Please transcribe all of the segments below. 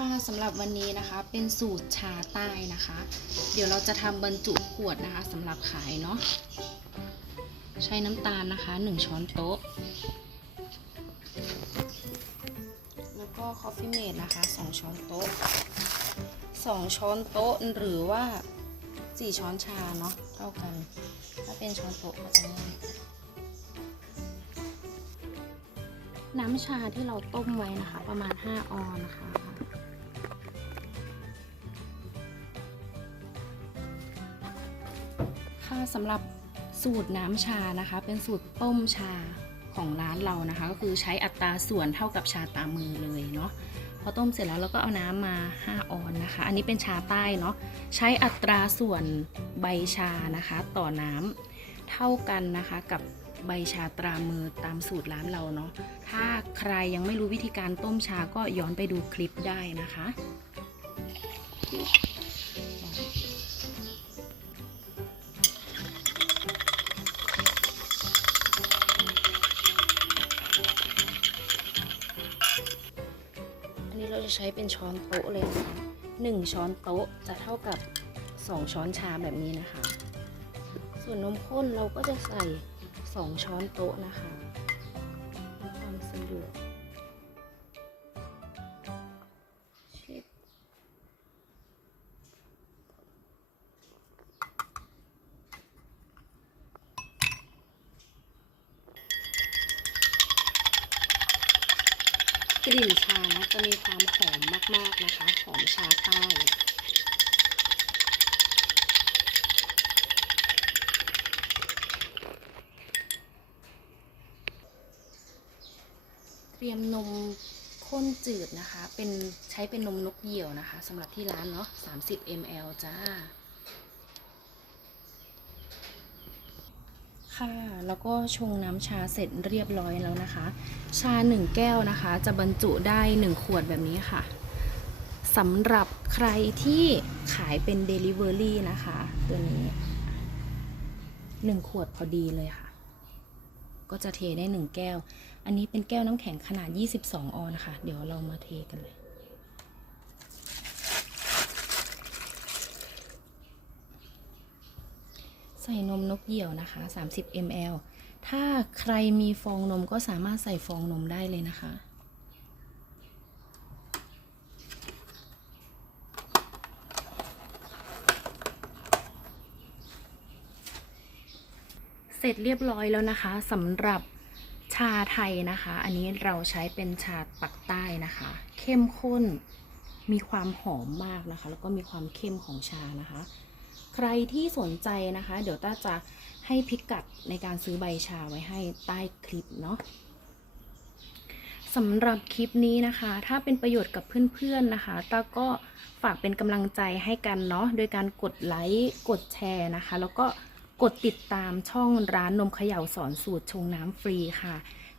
ค่ะสำหรับวันนี้นะคะเป็นสูตรชาใต้นะคะ เดี๋ยวเราจะทำบรรจุขวดนะคะสำหรับขายเนาะใช้น้ำตาลนะคะ 1 ช้อนโต๊ะ แล้วก็คอฟฟี่เมดนะคะ 2 ช้อนโต๊ะ 2 ช้อนโต๊ะหรือว่า 4 ช้อนชาเนาะเท่ากัน ถ้าเป็นช้อนโต๊ะก็จะง่ายน้ำชาที่เราต้มไว้นะคะ ประมาณ 5 ออนนะคะ ค่ะสำหรับสูตรน้ำชานะคะ เป็นสูตรต้มชาของร้านเรานะคะ ก็คือใช้อัตราส่วนเท่ากับชาตามือเลยเนาะพอต้มเสร็จแล้วเราก็เอาน้ำมา 5 ออนนะคะ อันนี้เป็นชาใต้เนาะใช้อัตราส่วนใบชานะคะ ต่อน้ำเท่ากันนะคะกับใบชาตรามือตามสูตรร้านเราเนาะถ้าใครยังไม่รู้วิธีการต้มชาก็ย้อนไปดูคลิปได้นะคะ จะใช้เป็นช้อนโต๊ะเลยนะคะหนึ่งช้อนโต๊ะจะเท่ากับสองช้อนชาแบบนี้นะคะ ส่วนนมข้นเราก็จะใส่สองช้อนโต๊ะนะคะเพื่อความสะดวก กลิ่นชานะจะมีความหอมมาก ๆ นะคะ หอมชาใต้เตรียมนมข้นจืดนะคะ เป็นใช้เป็นนมนกเหยี่ยวนะคะสำหรับที่ร้านเนาะ30 ml จ้า ค่ะแล้วก็ชงน้ำชาเสร็จเรียบร้อยแล้วนะคะ ชา 1 แก้วนะคะ จะบรรจุได้ 1 ขวดแบบนี้ค่ะสำหรับใครที่ขายเป็น Delivery นะคะ ตัวนี้ 1 ขวดพอดีเลยค่ะ ก็จะเทได้ 1 แก้ว อันนี้เป็นแก้วน้ำแข็งขนาด 22 ออนค่ะ เดี๋ยวเรามาเทกันเลย ใส่นมนกเหยี่ยวนะคะ 30 ml ถ้าใครมีฟองนมก็สามารถใส่ฟองนมได้เลยนะคะ เสร็จเรียบร้อยแล้วนะคะสำหรับชาไทยนะคะ อันนี้เราใช้เป็นชาปักใต้นะคะ เข้มข้น มีความหอมมากนะคะ แล้วก็มีความเข้มของชานะคะ ใครที่สนใจนะคะ เดี๋ยวต้าจะให้พิกัดในการซื้อใบชาไว้ให้ใต้คลิปเนาะสำหรับคลิปนี้นะคะ ถ้าเป็นประโยชน์กับเพื่อนๆนะคะต้าก็ฝากเป็นกำลังใจให้กันเนาะโดยการกดไลค์กดแชร์นะคะ แล้วก็กดติดตามช่องร้านนมเขย่าสอนสูตรชงน้ำฟรีค่ะ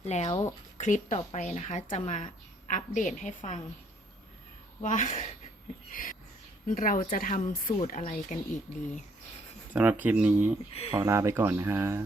แล้วคลิปต่อไปนะคะ จะมาอัปเดตให้ฟังว่า เราจะทำสูตรอะไรกันอีกดี สำหรับคลิปนี้ขอลาไปก่อนนะครับ